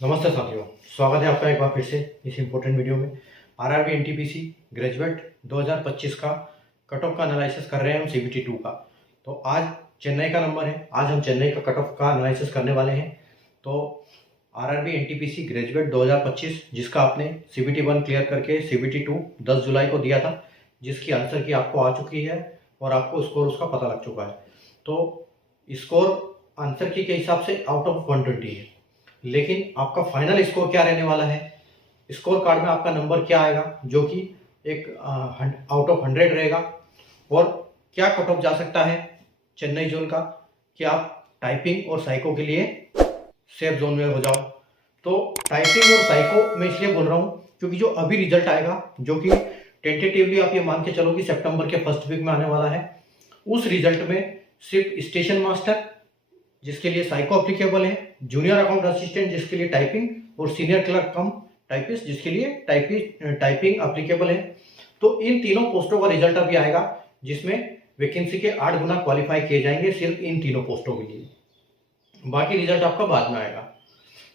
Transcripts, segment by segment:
नमस्ते साथियों, स्वागत है आपका एक बार फिर से इस इम्पोर्टेंट वीडियो में। आरआरबी एनटीपीसी ग्रेजुएट 2025 का कट ऑफ का एनालिसिस कर रहे हैं हम सीबीटी 2 का। तो आज चेन्नई का नंबर है, आज हम चेन्नई का कट ऑफ का एनालिसिस करने वाले हैं। तो आरआरबी एनटीपीसी ग्रेजुएट 2025 जिसका आपने सीबीटी 1 क्लियर करके सीबीटी 2 10 जुलाई को दिया था, जिसकी आंसर की आपको आ चुकी है और आपको स्कोर उसका पता लग चुका है। तो स्कोर आंसर की के हिसाब से आउट ऑफ 120 है, लेकिन आपका फाइनल स्कोर क्या रहने वाला है, स्कोर कार्ड में आपका नंबर क्या आएगा, जो कि एक आउट ऑफ 100 रहेगा। और क्या कट ऑफ जा सकता है चेन्नई जोन का कि आप टाइपिंग और साइको के लिए सेफ जोन में हो जाओ। तो टाइपिंग और साइको मैं इसलिए बोल रहा हूँ क्योंकि जो अभी रिजल्ट आएगा, जो कि टेंटेटिवली आप ये मान के चलो कि सितंबर के फर्स्ट वीक में आने वाला है, उस रिजल्ट में सिर्फ स्टेशन मास्टर जिसके लिए साइको अप्लीकेबल है, जूनियर अकाउंट असिस्टेंट जिसके लिए टाइपिंग, और सीनियर क्लर्क कम टाइपिस्ट जिसके लिए टाइपिंग अप्लीकेबल है। तो इन तीनों पोस्टों का रिजल्ट अभी आएगा, जिसमें वैकेंसी के 8 गुना क्वालिफाई किए जाएंगे सिर्फ इन तीनों पोस्टों के लिए। बाकी रिजल्ट आपका बाद में आएगा।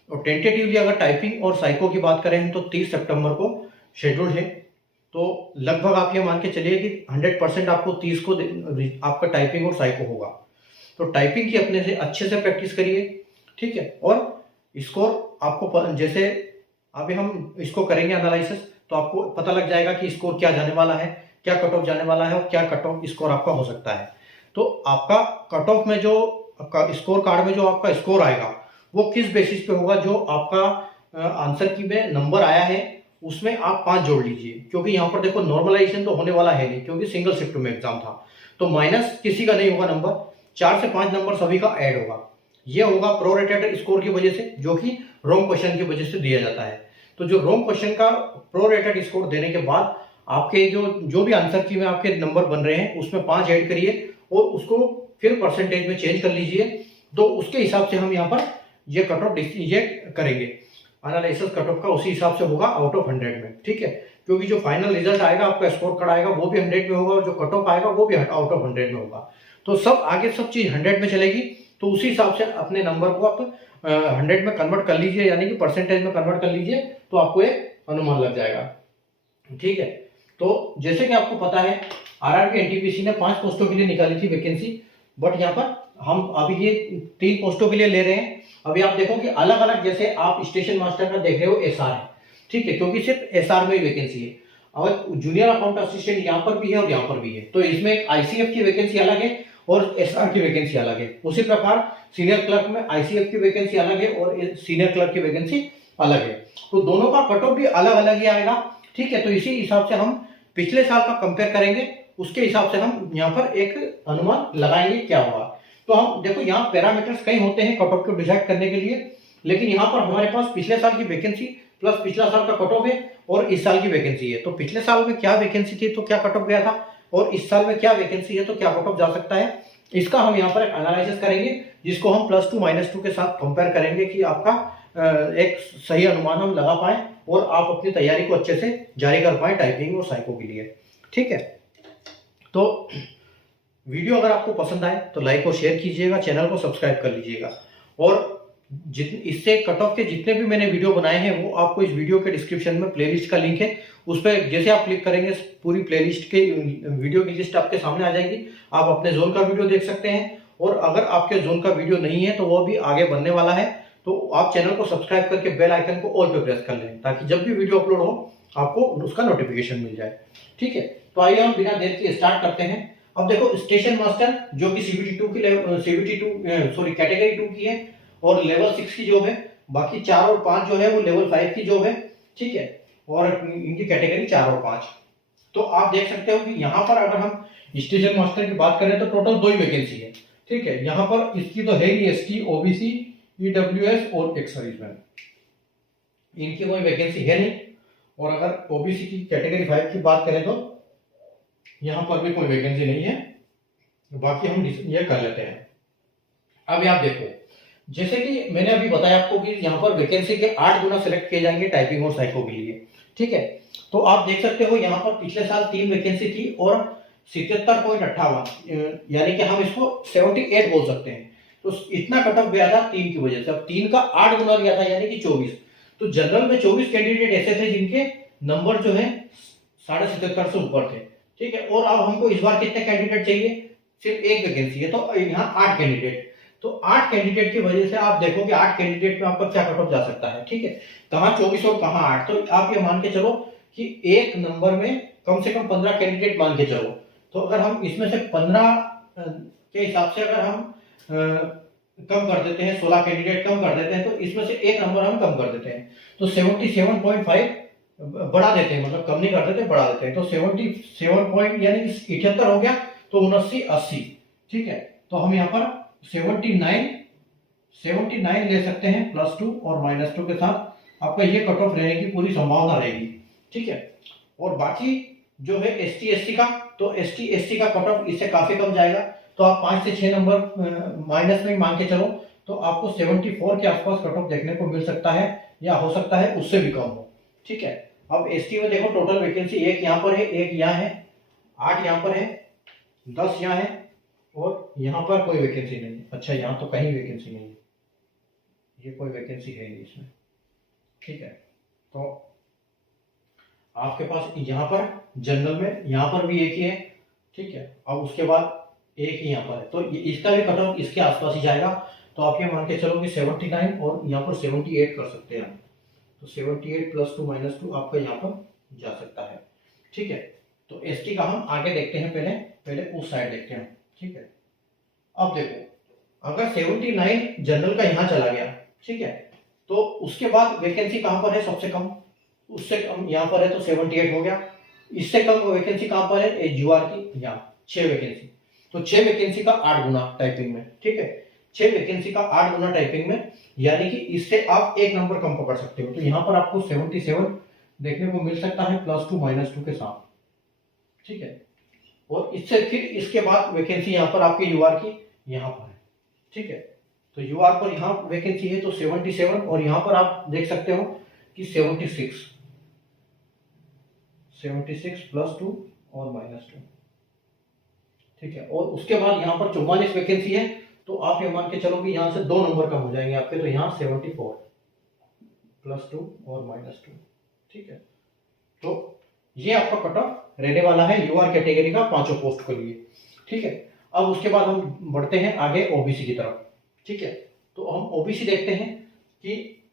और टेंटेटिवली अगर टाइपिंग और साइको की बात करें तो 30 सितंबर को शेड्यूल है। तो लगभग आप ये मान के चलिए कि 100% आपको 30 को आपका टाइपिंग और साइको होगा। तो टाइपिंग की अपने से अच्छे से प्रैक्टिस करिए, ठीक है। और स्कोर आपको जैसे अभी हम इसको करेंगे एनालिसिस, तो आपको पता लग जाएगा कि स्कोर क्या जाने वाला है, क्या कट ऑफ जाने वाला है और क्या कट ऑफ स्कोर आपका हो सकता है। तो आपका कट ऑफ में जो स्कोर कार्ड में जो आपका स्कोर आएगा वो किस बेसिस पे होगा, जो आपका आंसर की में नंबर आया है उसमें आप 5 जोड़ लीजिए, क्योंकि यहाँ पर देखो नॉर्मलाइजेशन तो होने वाला है नहीं, क्योंकि सिंगल शिफ्ट में एग्जाम था। तो माइनस किसी का नहीं होगा नंबर, 4 से 5 नंबर सभी का ऐड होगा। ये होगा प्रोरेटेड स्कोर की वजह से, जो कि रोंग क्वेश्चन की वजह से दिया जाता है। तो जो रोंग क्वेश्चन का प्रोरेटेड स्कोर देने के बाद आपके जो भी आंसर की में आपके नंबर बन रहे हैं उसमें 5 ऐड करिए और उसको फिर परसेंटेज में चेंज कर लीजिए। तो उसके हिसाब से हम यहाँ पर ये कट ऑफ ये करेंगे, एनालिसिस कट ऑफ का उसी हिसाब से होगा आउट ऑफ 100 में, ठीक है। क्योंकि जो फाइनल रिजल्ट आएगा, आपका स्कोर कार्ड आएगा, वो भी 100 में होगा और जो कट ऑफ आएगा वो भी आउट ऑफ 100 में होगा। तो सब आगे सब चीज 100 में चलेगी। तो उसी हिसाब से अपने नंबर को आप 100 में कन्वर्ट कर लीजिए, यानी कि परसेंटेज में कन्वर्ट कर लीजिए, तो आपको एक अनुमान लग जाएगा, ठीक है। तो जैसे कि आपको पता है आरआरबी एनटीपीसी ने 5 पोस्टों के लिए निकाली थी वैकेंसी, बट यहाँ पर हम अभी ये 3 पोस्टों के लिए ले रहे हैं। अभी आप देखो कि अलग अलग, जैसे आप स्टेशन मास्टर का देख रहे हो एसआर है, ठीक है, क्योंकि सिर्फ एसआर में ही वैकेंसी है। और जूनियर अकाउंट असिस्टेंट यहाँ पर भी है और यहाँ पर भी है। तो इसमें एक आईसीएफ की वैकेंसी अलग है और एसआर की वैकेंसी अलग है। उसी प्रकार सीनियर क्लर्क में आईसीएफ की वैकेंसी अलग है और सीनियर क्लर्क की वैकेंसी अलग है। तो दोनों का कट ऑफ भी अलग अलग ही आएगा, ठीक है। तो इसी हिसाब से हम पिछले साल का कंपेयर करेंगे, उसके हिसाब से हम यहाँ पर एक अनुमान लगाएंगे क्या होगा। तो हम देखो यहाँ पैरामीटर्स कई होते हैं कट ऑफ को डिसाइड करने के लिए, लेकिन यहाँ पर हमारे पास पिछले साल की वैकेंसी प्लस पिछला साल का कट ऑफ है और इस साल की वैकेंसी है। तो पिछले साल में क्या वैकेंसी थी तो क्या कट ऑफ गया था, और इस साल में क्या वैकेंसी है तो क्या कट ऑफ जा सकता है, इसका हम यहाँ पर एक एनालिसिस करेंगे, जिसको हम +2 -2 के साथ कंपेयर करेंगे कि आपका एक सही अनुमान हम लगा पाए और आप अपनी तैयारी को अच्छे से जारी कर पाए टाइपिंग और साइको के लिए, ठीक है। तो वीडियो अगर आपको पसंद आए तो लाइक और शेयर कीजिएगा, चैनल को सब्सक्राइब कर लीजिएगा। और इससे कट ऑफ के जितने भी मैंने वीडियो बनाए हैं वो आपको इस वीडियो के डिस्क्रिप्शन में प्लेलिस्ट का लिंक है, उस पर जैसे आप क्लिक करेंगे पूरी प्लेलिस्ट के वीडियो की लिस्ट आपके सामने आ जाएगी। आप अपने जोन का वीडियो देख सकते हैं, और अगर आपके जोन का वीडियो नहीं है तो वो भी आगे बनने वाला है। तो आप चैनल को सब्सक्राइब करके बेल आइकन को ऑल पे प्रेस कर लें, ताकि जब भी वीडियो अपलोड हो आपको उसका नोटिफिकेशन मिल जाए, ठीक है। तो आइए हम बिना देर के स्टार्ट करते हैं। अब देखो स्टेशन मास्टर जो कि सीबीटी 2 की कैटेगरी 2 की है और लेवल 6 की जॉब है, बाकी 4 और 5 जो है वो लेवल 5 की जॉब है, ठीक है। और इनकी कैटेगरी 4 और 5। तो आप देख सकते हो कि यहाँ पर अगर हम स्टेशन मास्टर की बात करें तो टोटल 2 ही वैकेंसी है, ठीक है। यहाँ पर इसकी तो है ही एसटी, ओबीसी, ईडब्ल्यूएस और एक्स सर्विसमैन, इनकी कोई वैकेंसी है नहीं। और अगर ओबीसी की कैटेगरी 5 की बात करें तो यहाँ पर भी कोई वैकेंसी नहीं है। बाकी हम ये कर लेते हैं। अब आप देखो, जैसे कि मैंने अभी बताया आपको कि यहाँ पर वैकेंसी के 8 गुना सिलेक्ट किए जाएंगे टाइपिंग और साइको के लिए, ठीक है। तो आप देख सकते हो यहाँ पर पिछले साल 3 वैकेंसी थी और 77.58, यानी कि हम इसको 78 बोल सकते हैं। तो इतना कट ऑफ गया था 3 की वजह से। अब 3 का 8 गुना गया था यानी कि 24। तो जनरल में 24 कैंडिडेट ऐसे थे जिनके नंबर जो है 77.5 से ऊपर थे, ठीक है। और अब हमको इस बार कितने कैंडिडेट चाहिए, सिर्फ एक वैकेंसी है, तो यहाँ 8 कैंडिडेट। तो 8 कैंडिडेट की वजह से आप देखो कि 8 कैंडिडेट में आपका क्या कट ऑफ जा सकता है, ठीक है। कहाँ 24 और कहाँ 8। तो आप ये मान के चलो कि एक नंबर में कम से कम 15 कैंडिडेट मान के चलो। तो अगर हम इसमें से 15 के हिसाब से अगर हम कम कर देते हैं, 16 कैंडिडेट कम कर देते हैं, तो इसमें से एक नंबर हम कम कर देते हैं, तो 77.5 बढ़ा देते हैं, मतलब कम नहीं कर देते, बढ़ा देते हैं। तो 77 पॉइंट यानी कि 78 हो गया, तो 79 80, ठीक है। तो हम यहाँ पर 79 ले सकते हैं +2 और -2 के साथ, आपका ये कट ऑफ रहने की पूरी संभावना रहेगी, ठीक है। और बाकी जो है ST SC का, तो ST SC का कट ऑफ इससे काफी कम जाएगा, तो आप 5 से 6 नंबर माइनस में मान के चलो, तो आपको 74 के आसपास कट ऑफ देखने को मिल सकता है, या हो सकता है उससे भी कम हो, ठीक है। अब ST में देखो टोटल वैकेंसी एक यहाँ पर है, एक यहाँ है, 8 यहाँ पर है, 10 यहाँ है, और यहाँ पर कोई वैकेंसी नहीं है। अच्छा, यहाँ तो कहीं वैकेंसी नहीं है, ये कोई वैकेंसी है नहीं इसमें, ठीक है। तो आपके पास यहाँ पर जनरल में यहाँ पर भी एक ही है, ठीक है। अब उसके बाद एक ही यहाँ पर है, तो इसका भी कट ऑफ इसके आसपास ही जाएगा। तो आप ये मान के चलो कि 79 और यहाँ पर 78 कर सकते हैं, तो 78 +2 -2 आपका यहाँ पर जा सकता है, ठीक है। तो ST का हम आगे देखते हैं, पहले उस साइड देखते हैं, ठीक है। अब देखो, अगर 79 जनरल का यहाँ चला गया, ठीक है, तो उसके बाद वैकेंसी कहाँ पर है सबसे कम, उससे कम यहाँ पर है, तो 78 हो गया। इससे कम वैकेंसी कहाँ पर है, GUR की, यहाँ 6 वैकेंसी, तो 6 वैकेंसी का 8 गुना टाइपिंग में, ठीक है। 6 वैकेंसी का 8 गुना टाइपिंग में, यानी कि इससे आप एक नंबर कम पकड़ सकते हो। तो यहाँ पर आपको 77 देखने को मिल सकता है +2 -2 के साथ, ठीक है। और इससे फिर इसके बाद वैकेंसी यहाँ पर आपकी UR की यहाँ पर है, ठीक है। तो UR पर यहाँ वैकेंसी है, तो 77, और यहाँ पर आप देख सकते हो कि 76 +2 और -2, ठीक है। और उसके बाद यहाँ पर 44 वैकेंसी है, तो आप ये मान के चलो कि यहाँ से 2 नंबर कम हो जाएंगे आपके, तो यहाँ 74 +2 और -2, ठीक है। तो ये आपका कट ऑफ रहने वाला है UR कैटेगरी का 5 पोस्ट के लिए, ठीक है। अब उसके बाद हम बढ़ते हैं आगे OBC की तरफ, ठीक है। तो हम OBC देखते हैं कि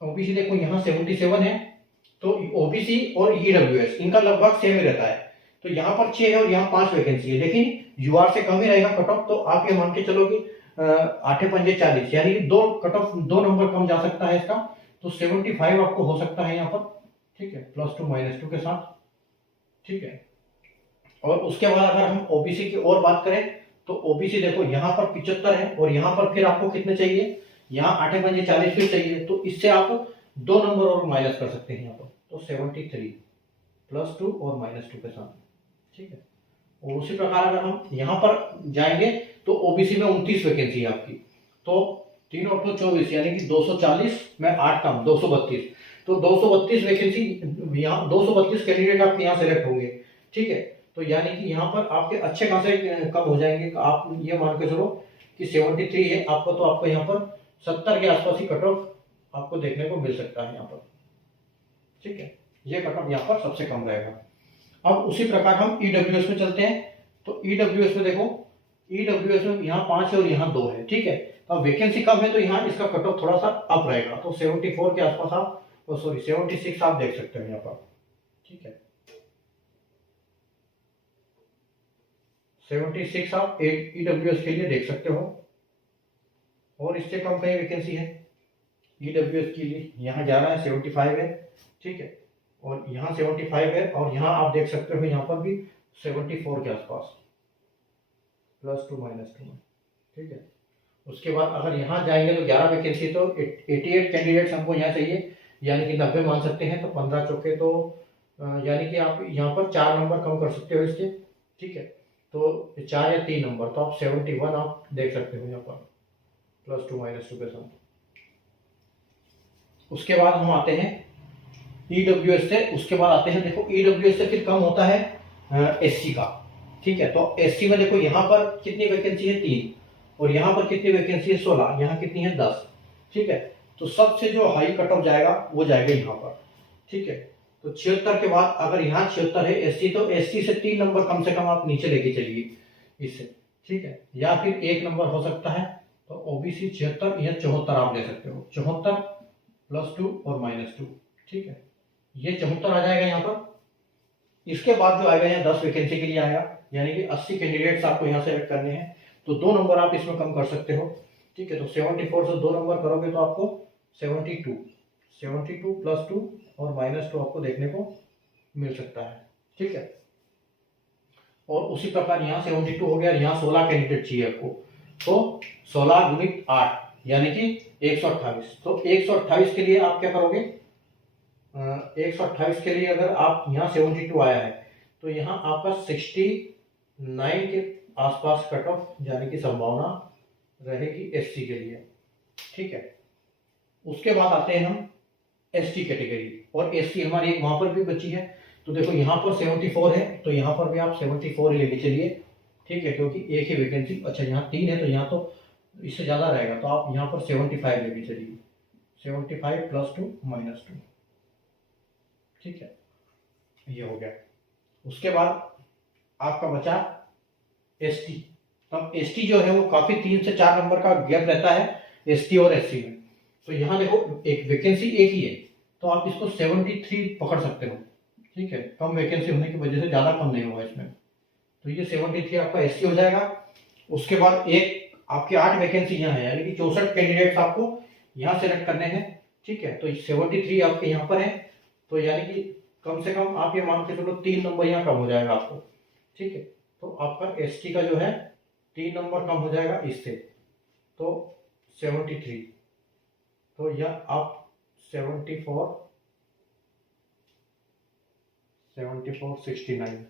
OBC देखो यहाँ 77 है, तो OBC और EWS इनका लगभग सेम ही रहता है, तो यहाँ पर 6 है और यहाँ 5 वैकेंसी है, लेकिन UR से कम ही रहेगा कट ऑफ। तो आप ये मान के चलो कि 8 पंजे 40, यानी 2 कट ऑफ 2 नंबर कम जा सकता है इसका, तो 75 आपको हो सकता है यहाँ पर, ठीक है, +2 -2 के साथ, ठीक है। और उसके बाद अगर हम OBC की और बात करें, तो OBC देखो यहाँ पर 75 है, और यहाँ पर फिर आपको कितने चाहिए, यहाँ 8 पंजे 40 फिर चाहिए, तो इससे आप 2 नंबर और माइनस कर सकते हैं यहाँ पर, तो 73 +2 और -2 के साथ, ठीक है। और उसी प्रकार अगर हम यहाँ पर जाएंगे, तो OBC में 29 वैकेंसी है आपकी, तो 3 और 2 24, यानी कि 240 में 8 कम 232, तो 232 वैकेंसी, यहाँ 232 कैंडिडेट आपके यहाँ सेलेक्ट होंगे, ठीक है। तो यानी कि यहाँ पर आपके अच्छे खासे कम हो जाएंगे। आप ये मान के चलो कि 73 है आपको, तो आपको यहाँ पर 70 के आसपास ही कट ऑफ आपको देखने को मिल सकता है यहाँ पर, ठीक है। ये कट ऑफ यहाँ पर सबसे कम रहेगा। अब उसी प्रकार हम EWS में चलते हैं, तो EWS में देखो, EWS में यहाँ 5 है और यहाँ 2 है, ठीक है। अब वैकेंसी कम है, तो यहाँ इसका कट ऑफ थोड़ा सा अप रहेगा, तो 74 के आसपास आप, सॉरी 76 आप देख सकते हो यहाँ पर, ठीक है। 76 आप EWS के लिए देख सकते हो, और इससे कम कहीं वैकेंसी है EWS के लिए, यहाँ 11 है, 75 है, ठीक है। और यहाँ 75 है, और यहाँ आप देख सकते हो यहाँ पर भी 74 के आसपास, +2 -2, ठीक है। उसके बाद अगर यहाँ जाएंगे तो 11 वैकेंसी, तो 88 कैंडिडेट्स हमको यहाँ चाहिए, यानी कि 90 मान सकते हैं, तो 15 चौके, तो यानी कि आप यहाँ पर 4 नंबर कम कर सकते हो इसके, ठीक है। तो 4 या 3 नंबर, तो आप 71 आप देख सकते हो यहाँ पर, +2 -2 के साथ। उसके बाद हम आते हैं EWS से, उसके बाद आते हैं, देखो EWS से फिर कम होता है SC का, ठीक है। तो SC में देखो यहाँ पर कितनी वैकेंसी है, 3, और यहाँ पर कितनी वैकेंसी है 16, यहाँ कितनी है 10। ठीक है, तो सबसे जो हाई कट ऑफ जाएगा वो जाएगा यहाँ पर। ठीक है, तो 76 के बाद अगर यहाँ 76 है एससी, तो एससी से 3 नंबर कम से कम आप नीचे लेके चलिए इससे। ठीक है, या फिर 1 नंबर हो सकता है, तो ओबीसी 76 या 74 आप ले सकते हो, 74 +2 और -2। ठीक है, ये 74 आ जाएगा यहाँ पर। इसके बाद जो आएगा यहाँ 10 वैकेंसी के लिए आएगा, यानी कि 80 कैंडिडेट्स आपको यहाँ सेलेक्ट करने हैं, तो 2 नंबर आप इसमें कम कर सकते हो। ठीक है, तो 74 से 2 नंबर करोगे तो आपको 72 +2 और -2 आपको देखने को मिल सकता है। ठीक है, और उसी प्रकार यहाँ 72 हो गया, यहाँ 16 कैंडिडेट चाहिए आपको, तो 16 × 8 यानी कि 128। तो 128 के लिए आप क्या करोगे, 128 के लिए अगर आप यहाँ 72 आया है तो यहाँ आपका 69 के आसपास कट ऑफ जाने की संभावना रहेगी एससी के लिए। ठीक है, उसके बाद आते हैं हम एसटी कैटेगरी, और एससी हमारी एक वहां पर भी बची है। तो देखो यहाँ पर 74 है, तो यहाँ पर भी आप 74 ही लेके चलिए। ठीक है, क्योंकि एक ही वैकेंसी, अच्छा यहाँ 3 है तो यहाँ तो इससे ज़्यादा रहेगा, तो आप यहाँ पर 75 लेके चलिए, 75 +2 -2। ठीक है, ये हो गया। उसके बाद आपका बचा एसटी। तब एसटी जो है वो काफ़ी 3 से 4 नंबर का गैप रहता है एसटी और एससी में। तो यहाँ देखो एक वैकेंसी एक ही है, तो आप इसको 73 पकड़ सकते हो। ठीक है, कम वैकेंसी होने की वजह से ज़्यादा कम नहीं होगा इसमें, तो ये 73 आपका एससी हो जाएगा। उसके बाद एक आपकी 8 वैकेंसी यहाँ है, यानी कि 64 कैंडिडेट्स आपको यहाँ सेलेक्ट करने हैं। ठीक है, तो 73 आपके यहाँ पर है, तो यानी कि कम से कम आप ये मान के चलो 3 नंबर यहाँ कम हो जाएगा आपको। ठीक है, तो आपका एसटी का जो है 3 नंबर कम हो जाएगा इससे, तो 73। तो यह आप 74 69,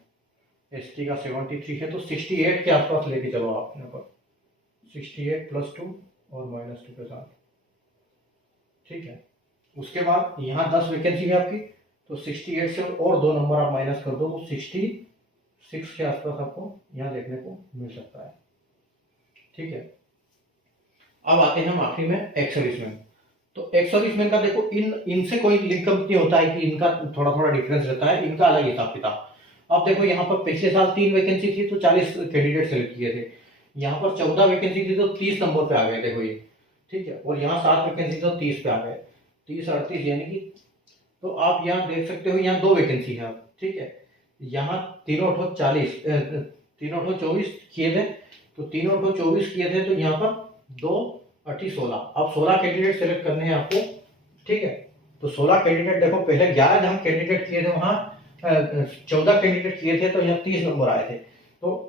एसटी का 73 है, तो 68 के आसपास लेके चलो आप यहाँ पर, 68 +2 और -2 के साथ। ठीक है, उसके बाद यहाँ 10 वैकेंसी है आपकी, तो 68 से और 2 नंबर आप माइनस कर दो, तो 66 के आसपास आपको यहाँ देखने को मिल सकता है। ठीक है, अब आते हैं हम आखिरी में एक्स सर्विसमैन। तो एक्स सर्विसमैन का देखो इनसे कोई लिंकअप नहीं होता है कि इनका थोड़ा थोड़ा डिफरेंस रहता है, इनका अलग हिसाब किताब। अब देखो यहाँ पर पिछले साल 3 वैकेंसी थी तो 40 कैंडिडेट सेलेक्ट किए थे, यहाँ पर 14 वैकेंसी थी तो 30 नंबर पे आ गए देखो ये। ठीक है, और यहाँ 7 वैकेंसी तो 30 पे आ गए, 30 38 यानी कि, तो आप यहाँ देख सकते हो यहाँ 2 वैकेंसी है। ठीक है, यहाँ तीनों 24 किए थे, तो तीनों 24 किए थे, तो यहाँ पर 2 8 16, अब 16 कैंडिडेट सेलेक्ट करने हैं आपको। ठीक है, तो 16 कैंडिडेट देखो, पहले 11 जहाँ कैंडिडेट किए थे वहाँ 14 कैंडिडेट किए थे, तो यहाँ 30 नंबर आए थे। तो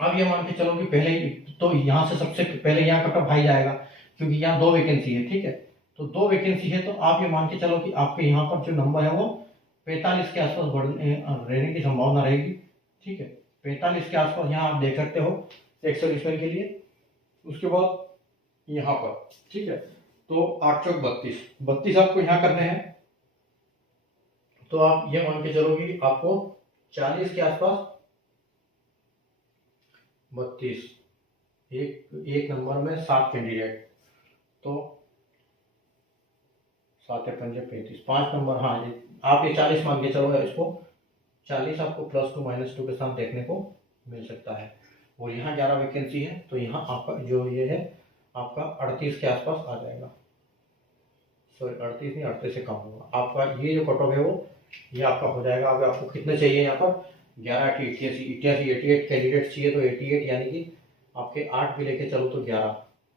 अब ये मान के चलो कि पहले तो यहाँ से सबसे पहले यहाँ कट ऑफ हाई जाएगा, क्योंकि यहाँ 2 वैकेंसी है। ठीक है, तो 2 वैकेंसी है, तो आप ये मान के चलो कि आपके यहाँ पर जो नंबर है वो 45 के आसपास रहने की संभावना रहेगी। ठीक है, 45 के आसपास यहाँ आप देख सकते हो एक्स सर्विसमैन के लिए। उसके बाद यहाँ पर, ठीक है, तो 8 चौक 32 आपको यहाँ करने हैं, तो आप ये मान के चलो कि आपको 40 के आसपास 32, एक नंबर में 7 कैंडिडेट, तो 7 या 5 35, 5 नंबर, हाँ आप ये 40 मान के चलो, इसको 40 आपको +2 -2 के साथ देखने को मिल सकता है। और यहाँ 11 वैकेंसी है, तो यहाँ आपका जो ये है आपका 38 के आसपास आ जाएगा, सॉरी 38 नहीं, 38 से कम होगा आपका। ये जो कट ऑफ है वो ये आपका हो जाएगा। अब आपको कितने चाहिए यहाँ पर 11 88 कैंडिडेट चाहिए, तो 88 यानी कि आपके 8 भी लेके चलो तो 11,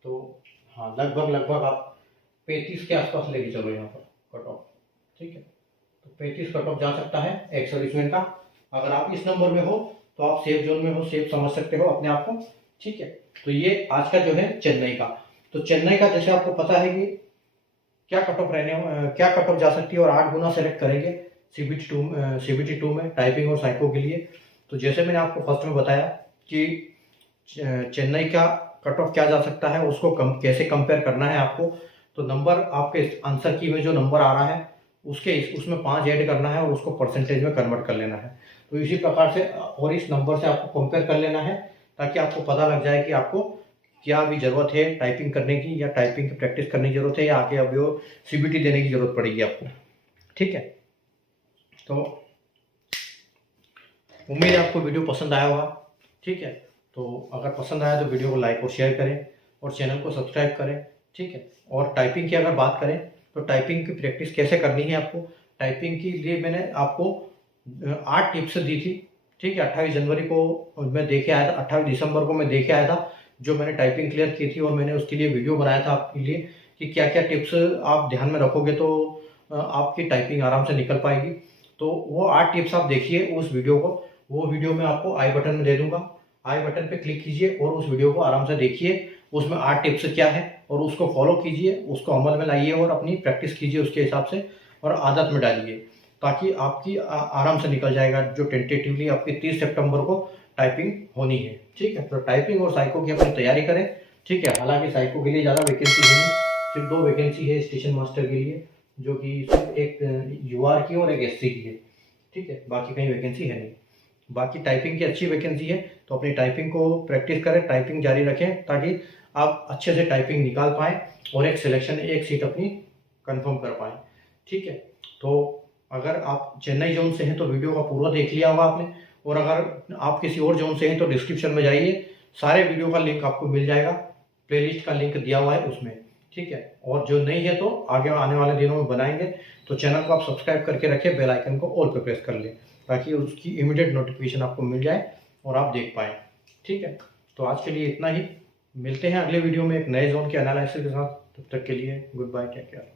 तो हाँ लगभग आप 35 के आसपास लेके चलो यहाँ पर कट ऑफ। ठीक है, तो 35 कट ऑफ जा सकता है एक्स सर्विसमैन का। अगर आप इस नंबर में हो तो आप सेफ जोन में हो, सेफ समझ सकते हो अपने आप को। ठीक है, तो ये आज का जो है चेन्नई का। तो चेन्नई का जैसे आपको पता है कि क्या कट ऑफ जा सकती है, और 8 गुना सेलेक्ट करेंगे CBT 2 में टाइपिंग और साइको के लिए। तो जैसे मैंने आपको फर्स्ट में बताया कि चेन्नई का कट ऑफ क्या जा सकता है, उसको कैसे कंपेयर करना है आपको। तो नंबर आपके आंसर की में जो नंबर आ रहा है उसमें 5 ऐड करना है और उसको परसेंटेज में कन्वर्ट कर लेना है। तो इसी प्रकार से और इस नंबर से आपको कंपेयर कर लेना है ताकि आपको पता लग जाए कि आपको क्या अभी ज़रूरत है टाइपिंग करने की, या टाइपिंग की प्रैक्टिस करने की ज़रूरत है, या आगे अभी वो CBT देने की ज़रूरत पड़ेगी आपको। ठीक है, तो उम्मीद है आपको वीडियो पसंद आया होगा। ठीक है, तो अगर पसंद आया तो वीडियो को लाइक और शेयर करें और चैनल को सब्सक्राइब करें। ठीक है, और टाइपिंग की अगर बात करें तो टाइपिंग की प्रैक्टिस कैसे करनी है आपको, टाइपिंग के लिए मैंने आपको 8 टिप्स दी थी। ठीक है, 28 जनवरी को मैं देखे आया था, 28 दिसंबर को मैं देखे आया था, जो मैंने टाइपिंग क्लियर की थी, और मैंने उसके लिए वीडियो बनाया था आपके लिए कि क्या क्या टिप्स आप ध्यान में रखोगे तो आपकी टाइपिंग आराम से निकल पाएगी। तो वो 8 टिप्स आप देखिए उस वीडियो को, वो वीडियो मैं आपको आई बटन में दे दूंगा। आई बटन पे क्लिक कीजिए और उस वीडियो को आराम से देखिए, उसमें 8 टिप्स क्या है और उसको फॉलो कीजिए, उसको अमल में लाइए और अपनी प्रैक्टिस कीजिए उसके हिसाब से, और आदत में डालिए, ताकि आपकी आराम से निकल जाएगा जो टेंटेटिवली आपकी 30 सितंबर को टाइपिंग होनी है। ठीक है, तो टाइपिंग और साइको की अपनी तैयारी करें। ठीक है, हालांकि साइको के लिए ज़्यादा वैकेंसी है नहीं, सिर्फ 2 वैकेंसी है स्टेशन मास्टर के लिए, जो कि सिर्फ एक UR की और एक SC की है। ठीक है, बाकी कहीं वैकेंसी है नहीं। बाकी टाइपिंग की अच्छी वैकेंसी है, तो अपनी टाइपिंग को प्रैक्टिस करें, टाइपिंग जारी रखें, ताकि आप अच्छे से टाइपिंग निकाल पाएँ और एक सिलेक्शन, एक सीट अपनी कंफर्म कर पाएँ। ठीक है, तो अगर आप चेन्नई जोन से हैं तो वीडियो का पूरा देख लिया होगा आपने, और अगर आप किसी और जोन से हैं तो डिस्क्रिप्शन में जाइए, सारे वीडियो का लिंक आपको मिल जाएगा, प्लेलिस्ट का लिंक दिया हुआ है उसमें। ठीक है, और जो नहीं है तो आगे आने वाले दिनों में बनाएंगे, तो चैनल को आप सब्सक्राइब करके रखें, बेल आइकन को ऑल पे प्रेस कर लें, ताकि उसकी इमीडिएट नोटिफिकेशन आपको मिल जाए और आप देख पाएँ। ठीक है, तो आज के लिए इतना ही, मिलते हैं अगले वीडियो में एक नए जोन के एनालिसिस के साथ। तब तक के लिए गुड बाय, टेक केयर।